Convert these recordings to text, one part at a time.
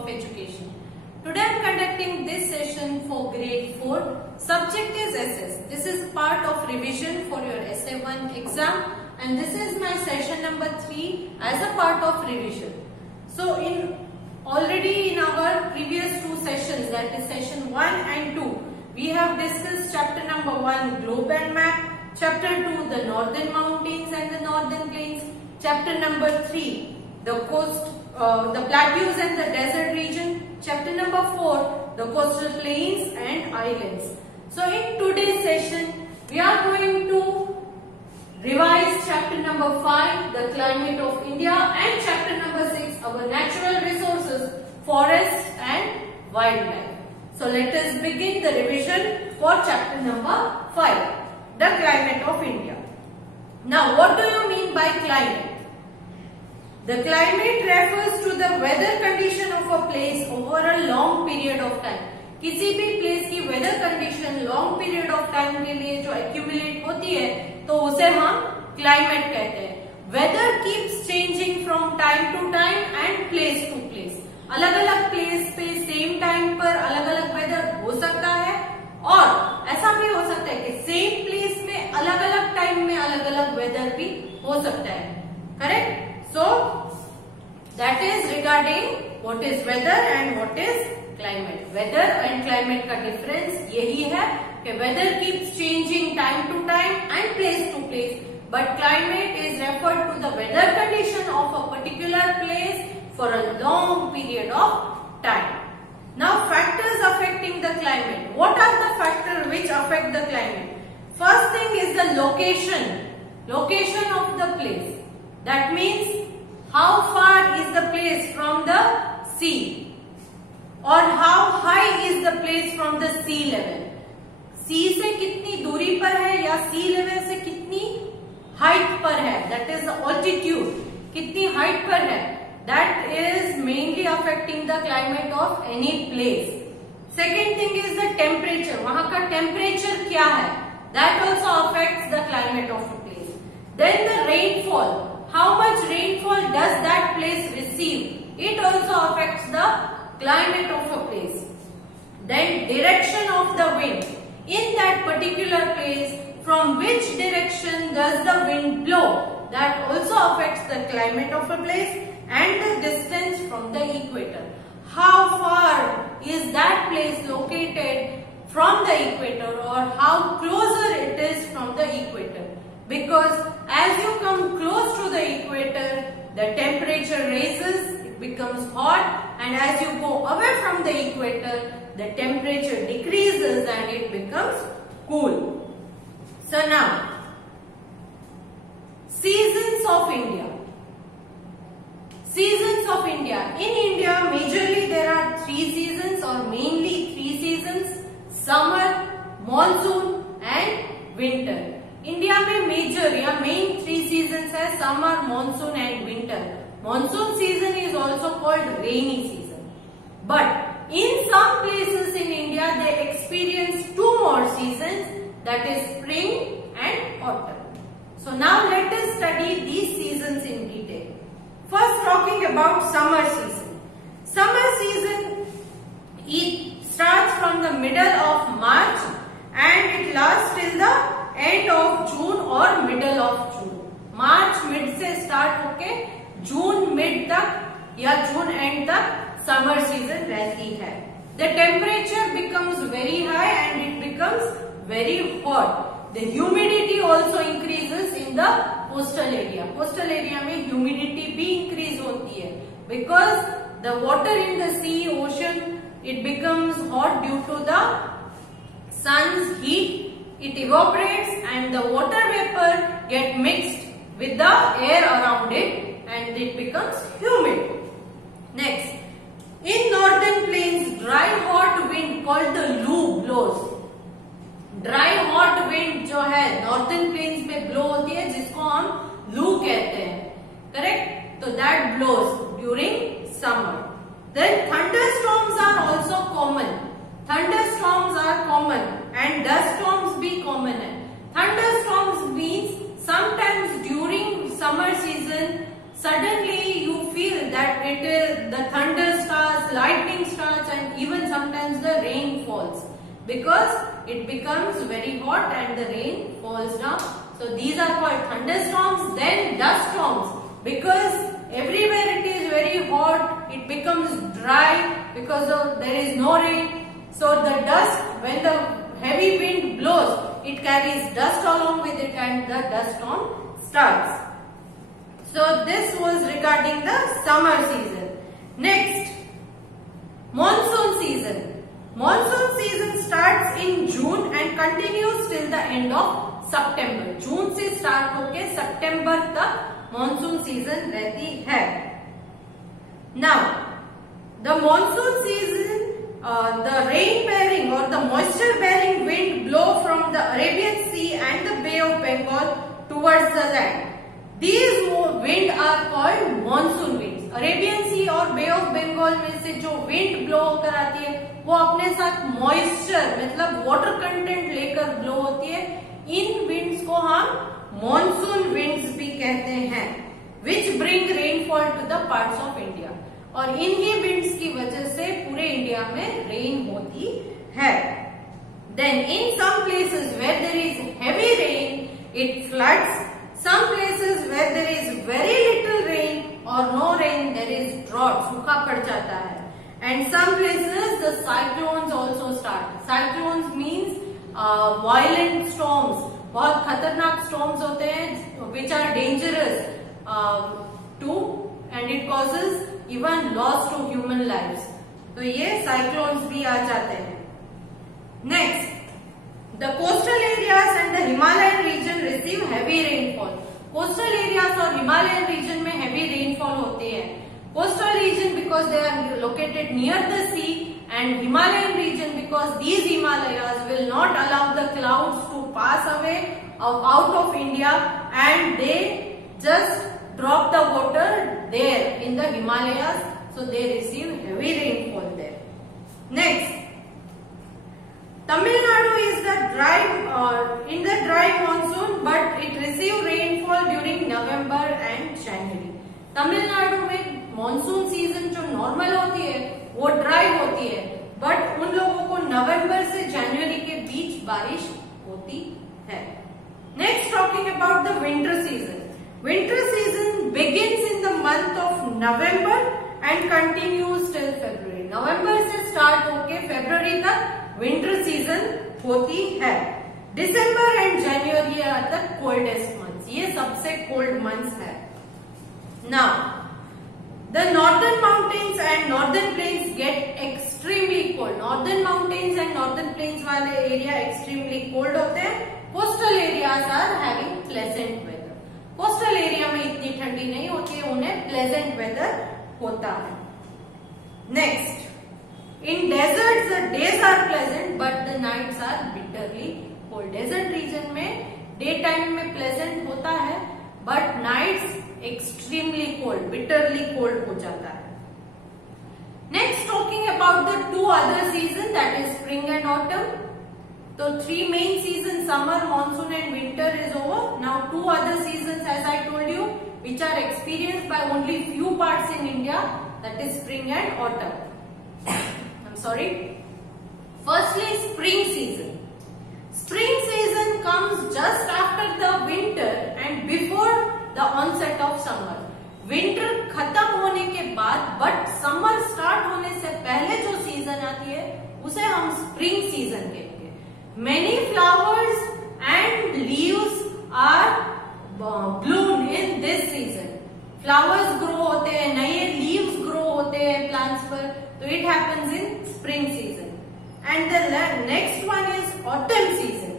of Education. Today I am conducting this session for grade 4. Subject is SS. This is part of revision for your SA1 exam, and this is my session number 3 as a part of revision. So already in our previous two sessions, that is session 1 and 2, we have discussed chapter number 1 globe and map, chapter 2 the northern mountains and the northern plains, chapter number 3 the coast, the plateaus and the desert region, chapter number 4 the coastal plains and islands. So in today's session we are going to revise chapter number 5 the climate of India and chapter number 6 our natural resources, forests and wildlife. So let us begin the revision for chapter number 5, the climate of India. Now what do you mean by climate? The climate refers to the weather condition of a place over a long period of time. किसी भी place की weather condition long period of time के लिए जो accumulate होती है तो उसे हम climate कहते हैं. Weather keeps changing from time to time and place to place. अलग अलग place पे same time पर अलग अलग weather हो सकता है और ऐसा भी हो सकता है कि same place में अलग अलग time में अलग अलग weather भी हो सकता है. Correct? So that is regarding what is weather and what is climate. Weather and climate का difference यही है कि weather keeps changing time to time and place to place, but climate is referred to the weather condition of a particular place for a long period of time. Now factors affecting the climate. What are the factors which affect the climate? First thing is the location of the place. That means how far is the place from the sea or how high is the place from the sea level. Sea से कितनी दूरी पर है या sea level से कितनी height पर है, that is the altitude, कितनी height पर है, that is mainly affecting the climate of any place. Second thing is the temperature. वहाँ का temperature क्या है, that also affects the climate of a place. Then the rainfall. How much rainfall does that place receive? It also affects the climate of a place. Then direction of the wind. In that particular place, from which direction does the wind blow? That also affects the climate of a place. And the distance from the equator. How far is that place located from the equator or how closer it is from the equator? Because as you come close to the equator, the temperature raises, it becomes hot, and as you go away from the equator, the temperature decreases and it becomes cool. So now, seasons of India. Seasons of India. In India, majorly there are 3 seasons or mainly 3 seasons: summer, monsoon and winter. India में major या main 3 seasons है, summer, monsoon and winter. Monsoon season is also called rainy season, but in some places in India they experience 2 more seasons, that is spring and autumn. So now let us study these seasons in detail. First, talking about summer season. Summer season it starts from the middle of March and it lasts till the end of June or middle of June. March mid से start होके June mid तक या June end तक summer season रहती है. The temperature becomes very high and it becomes very hot. The humidity also increases in the coastal area. Coastal area में humidity भी increase होती है because the water in the sea, ocean, it becomes hot due to the sun's heat. It evaporates and the water vapor get mixed with the air around it and it becomes humid. Next, in northern plains, dry hot wind called the loo blows. Dry hot wind जो है northern plains में blow होती है जिसको हम loo कहते हैं. Correct? So that blows during summer. Then thunderstorms are also common. Thunderstorms are common and dust storms भी common है. Thunderstorms means sometimes during summer season suddenly you feel that the thunder stars, because it becomes very hot and the rain falls down. So these are called thunderstorms. Then dust storms, because everywhere it is very hot, it becomes dry because there is no rain. So the dust, when the heavy wind blows, it carries dust along with it and the dust storm starts. So this was regarding the summer season. Next, monsoon season. Monsoon season starts in June and continues till the end of September. जून से start होके सितंबर तक monsoon season रहती है. Now, the monsoon season, the rain bearing or the moisture bearing wind blow from the Arabian Sea and the Bay of Bengal towards the land. These wind are called monsoon winds. Arabian Sea और Bay of Bengal में से जो wind blow होकर आती है, वो अपने साथ moisture मतलब water content लेकर blow होती है. इन winds को हम monsoon winds भी कहते हैं, which bring rainfall to the parts of India. और इन्हीं winds की वजह से पूरे इंडिया में rain होती है. Then in some places where there is heavy rain, it floods. Some places where there is very little rain or no rain, there is drought, सूखा पड़ जाता है. And some places the cyclones also start. Cyclones means violent storms, बहुत खतरनाक storms होते हैं, which are dangerous to, and it causes even loss to human lives. तो ये cyclones भी आ जाते हैं. Next, the coastal areas and the Himalayan region receive heavy rainfall. Coastal areas और Himalayan region में heavy rainfall होते हैं. Coastal region because they are located near the sea, and Himalayan region because these Himalayas will not allow the clouds to pass away out of India, and they just drop the water there in the Himalayas, so they receive heavy rainfall there. Next, Tamil Nadu is the in the dry monsoon, but it receive rainfall during November and January. Tamil Nadu में monsoon season जो normal होती है वो dry होती है, but उन लोगों को नवंबर से जनवरी के बीच बारिश होती है. Next, talking about the winter season. Winter season begins in the month of November and continues till February. नवंबर से start होके February तक winter season होती है. December and January are the coldest months. ये सबसे cold months है. Now, the northern mountains and northern plains get extremely cold. Northern mountains and northern plains वाले area extremely cold होते हैं. Coastal areas are having pleasant weather. Coastal area में इतनी ठंडी नहीं होती है, उन्हें pleasant weather होता है. Next, in deserts the days are pleasant but the nights are bitterly cold. Desert region में daytime में pleasant होता है, but nights extremely cold, bitterly cold हो जाता है. Next, talking about the two other seasons, that is spring and autumn. So three main seasons, summer, monsoon and winter is over. Now two other seasons, as I told you, which are experienced by only few parts in India, that is spring and autumn. I'm sorry. Firstly, spring season. Spring season comes just after the winter and before the onset of summer. Winter खत्म होने के बाद but summer start होने से पहले जो season आती है उसे हम spring season कहते हैं. Many flowers and leaves are bloom in this season. Flowers grow होते हैं, नए leaves grow होते हैं plants पर, तो it happens in spring season. And the next one is autumn season.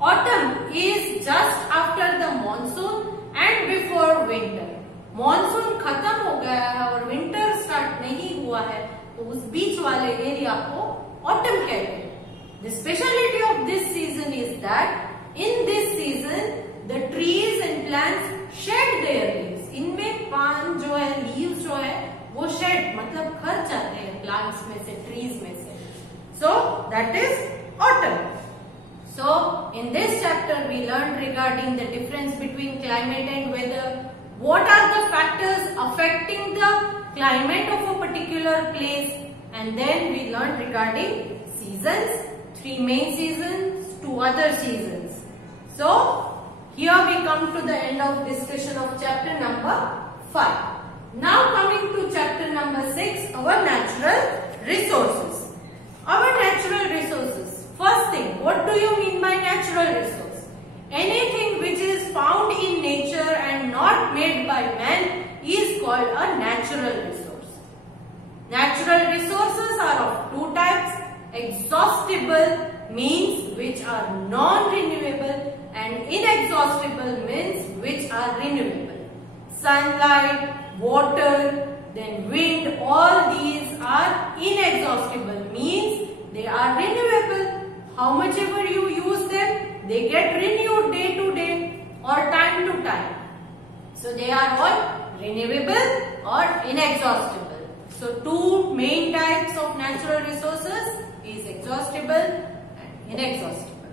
Autumn is just after the monsoon and before winter. Monsoon खत्म हो गया है और winter start नहीं हुआ है, तो उस बीच वाले एरिया को autumn कहते हैं. The speciality of this season is that in this season the trees and plants shed their leaves. इनमें पान जो है, leaves जो है, वो shed मतलब खर जाते हैं plants में से, trees में से. So that is autumn. So in this chapter we learned regarding the difference between climate and weather. What are the factors affecting the climate of a particular place, and then we learned regarding seasons, 3 main seasons, 2 other seasons. So here we come to the end of discussion of chapter number 5. Now coming to chapter number 6, our natural resources. Our natural resources. First thing, what do you mean by natural resource? Anything which is found in nature and not made by man is called a natural resource. Natural resources are of 2 types. Exhaustible means which are non-renewable and inexhaustible means which are renewable. Sunlight, water, then wind, all these are inexhaustible means they are renewable. How much ever you use them, they get renewed day to day or time to time. So they are all renewable or inexhaustible. So 2 main types of natural resources is exhaustible and inexhaustible,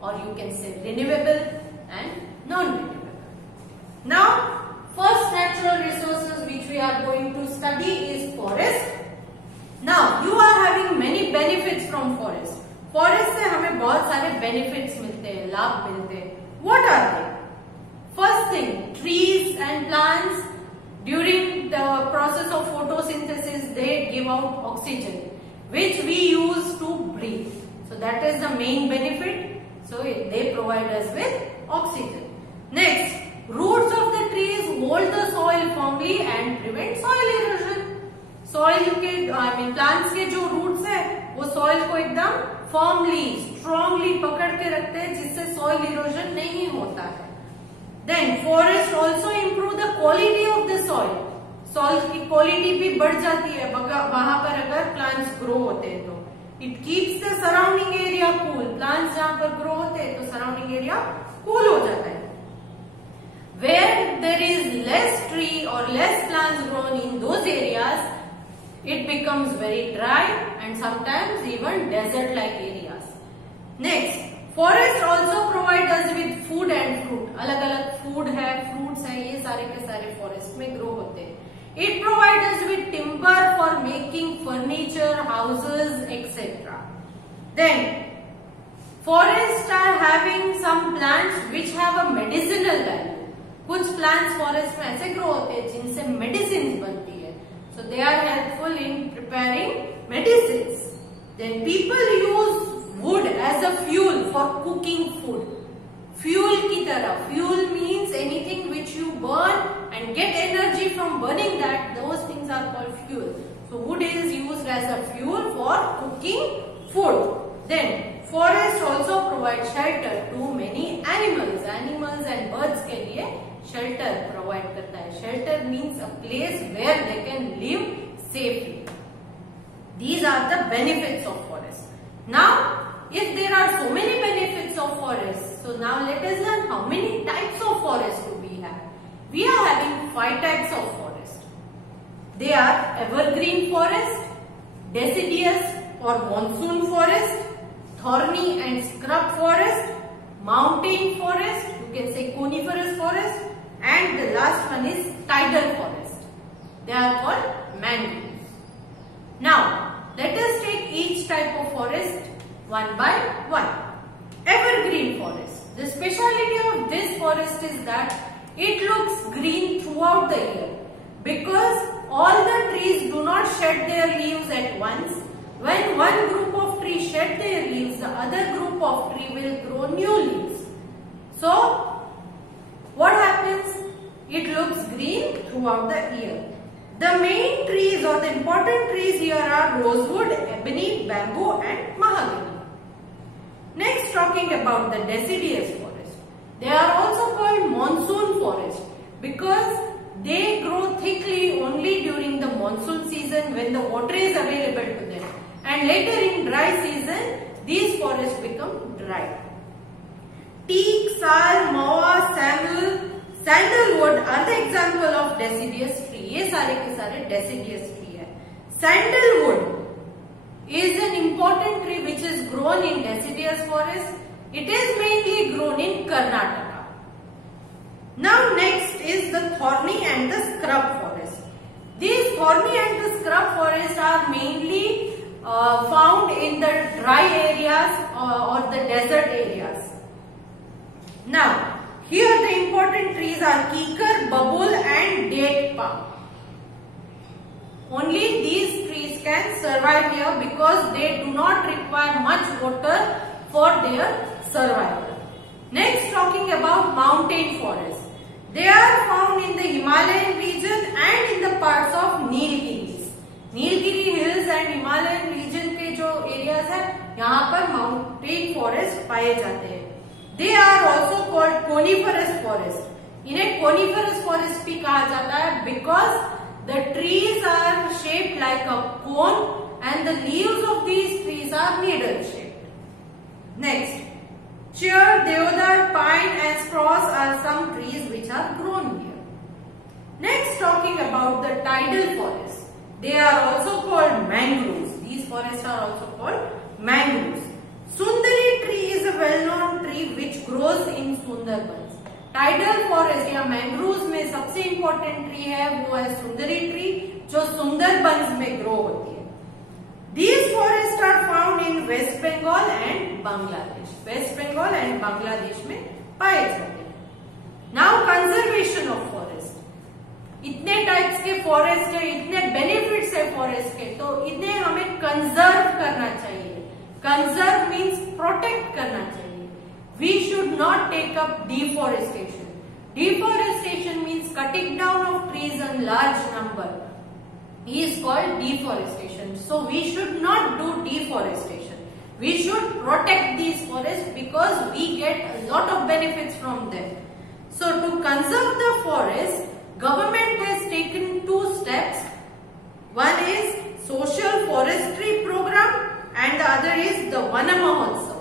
or you can say renewable and non-renewable. Now first natural resources which we are going to study is forest. Now you are having many benefits from forest. Forest से हमें बहुत सारे benefits मिलते हैं, लाभ मिलते हैं. What are they? First thing, trees and plants during the process of photosynthesis they give out oxygen which we use to breathe. So that is the main benefit. So they provide us with oxygen. Next, roots of the trees hold the soil firmly and prevent soil erosion. Soil के plants के जो roots है वो soil को एकदम firmly, strongly पकड़ के रखते हैं जिससे soil erosion नहीं होता है. Then forest also improve the quality of the soil. Soil की quality भी बढ़ जाती है वहाँ पर अगर plants grow होते हैं तो. It keeps the surrounding area cool. Plants जहाँ पर grow होते हैं तो surrounding area cool हो जाता है. Where there is less tree or less plants grown in those areas, it becomes very dry and sometimes even desert-like areas. Next, forest also provide us with food and fruit. अलग-अलग food है, fruits है, ये सारे के सारे forest में grow होते हैं. It provides us with timber for making furniture, houses, etc. Then, forests are having some plants which have a medicinal value. कुछ plants forest में ऐसे grow होते हैं जिनसे medicines बनती है. So they are helpful in preparing medicines. Then people use wood as a fuel for cooking food. Fuel की तरह. Fuel means anything which you burn and get energy from burning that. Those things are called fuel. So wood is used as a fuel for cooking food. Then forest also provide shelter to many animals. Animals and birds के लिए shelter provide करता है. Shelter means a place where they can live safely. These are the benefits of forest. Now, if there are so many benefits of forest, so now let us learn how many types of forest do we have. We are having 5 types of forest. They are evergreen forest, deciduous or monsoon forest, thorny and scrub forest, mountain forest, you can say coniferous forest, and the last one is tidal forest. They are called mangroves. Now, let us take each type of forest one by one. Evergreen forest. The speciality of this forest is that it looks green throughout the year because all the trees do not shed their leaves at once. When one group of trees shed their leaves, the other group of trees will grow new leaves. So, what happens? It looks green throughout the year. The main trees or the important trees here are rosewood, ebony, bamboo and mahogany. Next, talking about the deciduous forest. They are also called monsoon forest because they grow thickly only during the monsoon season when the water is available to them. And later in dry season, these forests become dry. Teak, sal, mawa, sandalwood are the example of deciduous tree. ये सारे के सारे deciduous tree है. Sandalwood is an important tree which is grown in deciduous forest. It is mainly grown in Karnataka. Now next is the thorny and the scrub forest. These thorny and the scrub forests are mainly found in the dry areas or the desert areas. Now, here the important trees are kikar, babul and date palm. Only these trees can survive here because they do not require much water for their survival. Next, talking about mountain forests. They are found in the Himalayan region and in the parts of Nilgiris. Nilgiri hills and Himalayan region के जो areas है, यहाँ पर mountain forest पाए जाते हैं. They are also called coniferous forest. इन्हें coniferous forest भी कहा जाता है because the trees are shaped like a cone and the leaves of these trees are needle shaped. Next, cher, deodar, pine and spruce are some trees which are grown here. Next, talking about the tidal forests. They are also called mangroves. These forests are also called mangroves. Sundari tree is a well-known tree which grows in Sundarbans. Tidal forest या mangroves में सबसे important tree है वो है सुंदरी tree जो सुंदरबंस में grow होती है. These forests are found in West Bengal and Bangladesh. West Bengal and Bangladesh में पाए जाते हैं. Now conservation of forest. इतने टाइप्स के फॉरेस्ट है, इतने बेनिफिट्स है फॉरेस्ट के, तो इन्हें हमें कंजर्व करना चाहिए. कंजर्व मीन्स प्रोटेक्ट करना चाहिए. We should not take up deforestation. Deforestation means cutting down of trees in large number. Is called deforestation. So we should not do deforestation. We should protect these forests because we get a lot of benefits from them. So to conserve the forest, government has taken two steps. One is social forestry program and the other is the Vana Mahotsav.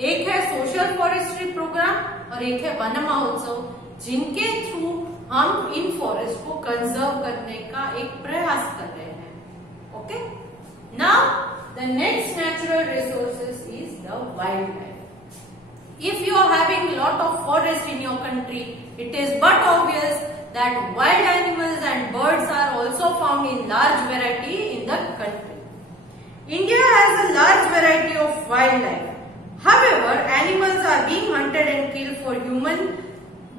एक है social forestry programme और एक है one महोत्सव जिनके through हम इन forest को conserve करने का एक प्रयास कर रहे हैं. Okay, now the next natural resources is the wild life. If you are having lot of forest in your country, it is but obvious that wild animals and birds are also found in large variety in the country. India has a large variety of wild life. However, animals are being hunted and killed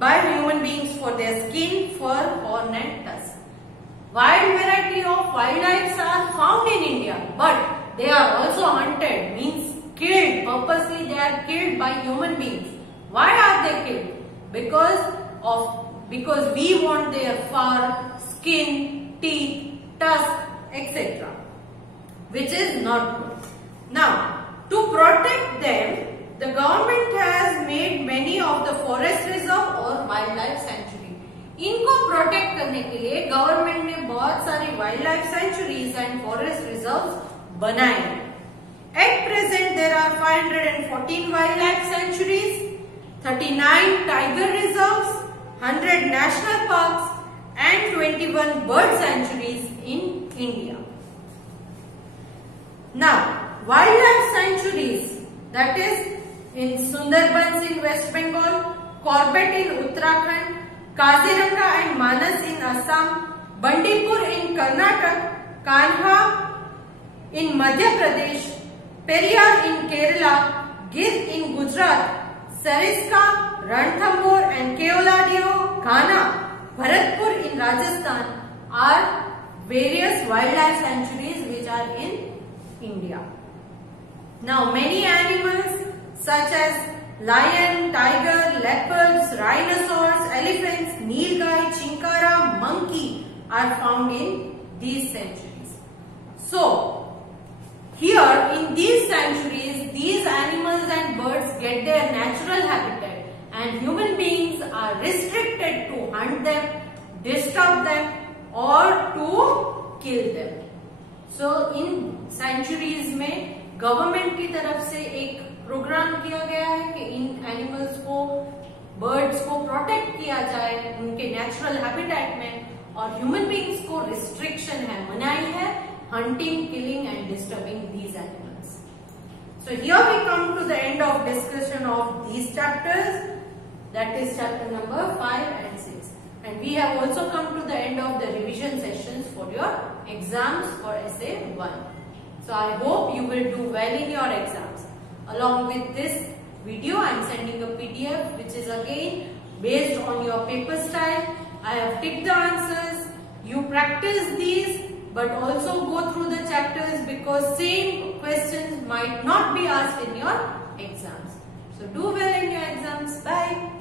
by human beings for their skin, fur, horn and tusk. Wide variety of wildlife are found in India, but they are also hunted, means killed. Purposely they are killed by human beings. Why are they killed? Because we want their fur, skin, teeth, tusk, etc., which is not good. Now, to protect them, the government has made many of the forest reserve और wildlife sanctuary. इनको protect करने के लिए government ने बहुत सारी wildlife sanctuaries and forest reserves बनाए हैं. At present, there are 514 wildlife sanctuaries, 39 tiger reserves, 100 national parks and 21 bird sanctuaries in India. Now, wildlife sanctuaries, that is in Sundarbans in West Bengal, Corbett in Uttarakhand, Kaziranga and Manas in Assam, Bandipur in Karnataka, Kanha in Madhya Pradesh, Periyar in Kerala, Gir in Gujarat, Sariska, Ranthambore and Keoladeo, Ghana, Bharatpur in Rajasthan are various wildlife sanctuaries which are in India. Now, many animals such as lion, tiger, leopards, rhinoceros, elephants, nilgai, chinkara, monkey are found in these sanctuaries. So, here in these sanctuaries, these animals and birds get their natural habitat and human beings are restricted to hunt them, disturb them or to kill them. So, in sanctuaries में government की तरफ से एक programme किया गया है कि इन animals को, बर्ड्स को प्रोटेक्ट किया जाए उनके नेचुरल हैबिटेट में, और ह्यूमन बीइंग्स को रिस्ट्रिक्शन है, मनाही है hunting, killing and disturbing these animals. So here we come to the end of discussion of these chapters, that is chapter number 5 and 6. And we have also come to the end of the revision sessions for your exams for essay 1. So I hope you will do well in your exams. Along with this video, I am sending a PDF which is again based on your paper style. I have ticked the answers. You practice these but also go through the chapters because same questions might not be asked in your exams. So do well in your exams. Bye.